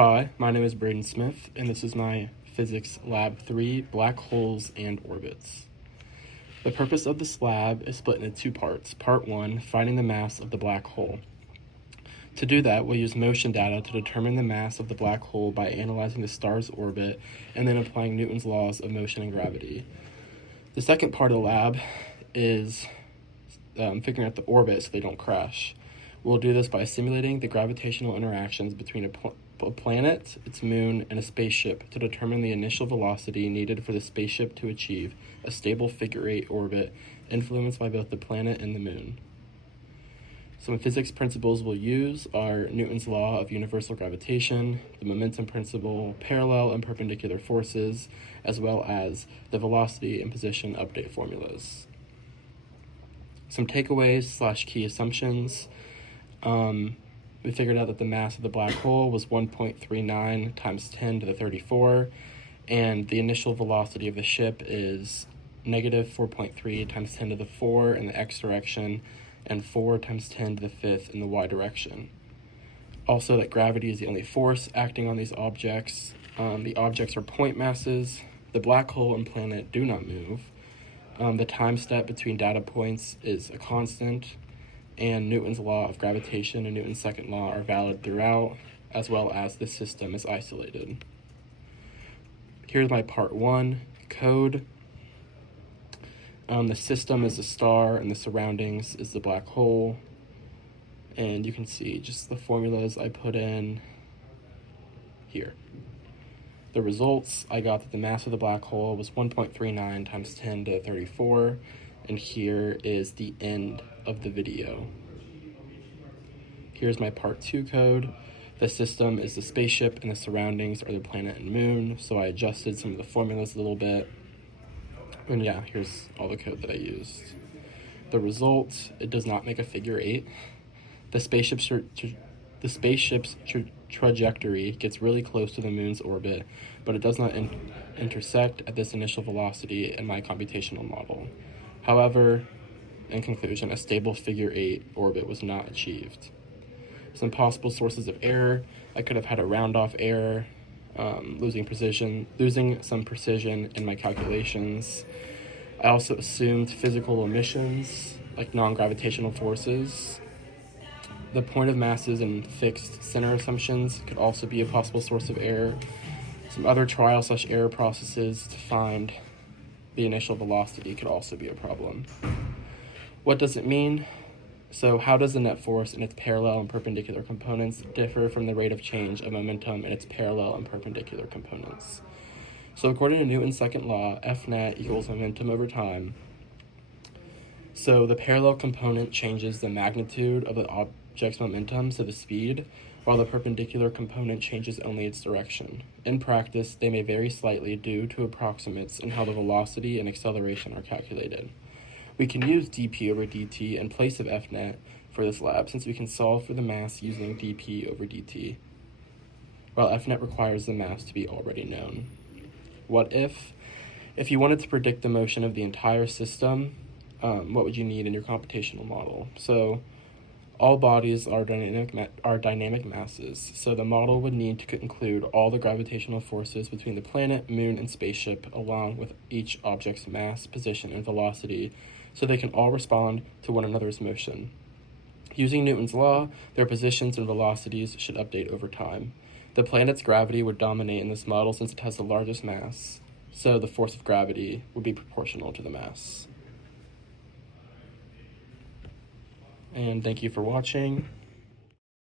Hi, my name is Braden Smith, and this is my Physics Lab 3, Black Holes and Orbits. The purpose of this lab is split into two parts. Part 1, finding the mass of the black hole. To do that, we'll use motion data to determine the mass of the black hole by analyzing the star's orbit and then applying Newton's laws of motion and gravity. The second part of the lab is figuring out the orbit so they don't crash. We'll do this by simulating the gravitational interactions between a planet, its moon, and a spaceship to determine the initial velocity needed for the spaceship to achieve a stable figure-8 orbit influenced by both the planet and the moon. Some physics principles we'll use are Newton's law of universal gravitation, the momentum principle, parallel and perpendicular forces, as well as the velocity and position update formulas. Some takeaways / key assumptions. We figured out that the mass of the black hole was 1.39 times 10 to the 34, and the initial velocity of the ship is negative 4.3 times 10 to the 4 in the x direction, and 4 times 10 to the 5th in the y direction. Also, that gravity is the only force acting on these objects. The objects are point masses. The black hole and planet do not move. The time step between data points is a constant, and Newton's law of gravitation and Newton's second law are valid throughout, as well as the system is isolated. Here's my part 1 code. The system is a star and the surroundings is the black hole. And you can see just the formulas I put in here. The results, I got that the mass of the black hole was 1.39 times 10 to the 34, and here is the end of the video. Here's my part 2 code. The system is the spaceship and the surroundings are the planet and moon, so I adjusted some of the formulas a little bit. And yeah, here's all the code that I used. The result, it does not make a figure 8. The spaceship's trajectory gets really close to the moon's orbit, but it does not intersect at this initial velocity in my computational model. However, in conclusion, a stable figure 8 orbit was not achieved. Some possible sources of error: I could have had a round-off error, losing some precision in my calculations. I also assumed physical omissions, like non-gravitational forces. The point of masses and fixed center assumptions could also be a possible source of error. Some other trial/error processes to find the initial velocity could also be a problem. What does it mean? So how does the net force in its parallel and perpendicular components differ from the rate of change of momentum in its parallel and perpendicular components? So according to Newton's second law, F net equals momentum over time. So the parallel component changes the magnitude of the object's momentum, so the speed, while the perpendicular component changes only its direction. In practice, they may vary slightly due to approximates in how the velocity and acceleration are calculated. We can use dp over dt in place of F net for this lab, since we can solve for the mass using dp over dt, while F net requires the mass to be already known. What if you wanted to predict the motion of the entire system, what would you need in your computational model? So all bodies are dynamic masses, so the model would need to include all the gravitational forces between the planet, moon, and spaceship, along with each object's mass, position, and velocity, so they can all respond to one another's motion. Using Newton's law, their positions and velocities should update over time. The planet's gravity would dominate in this model since it has the largest mass, so the force of gravity would be proportional to the mass. And thank you for watching.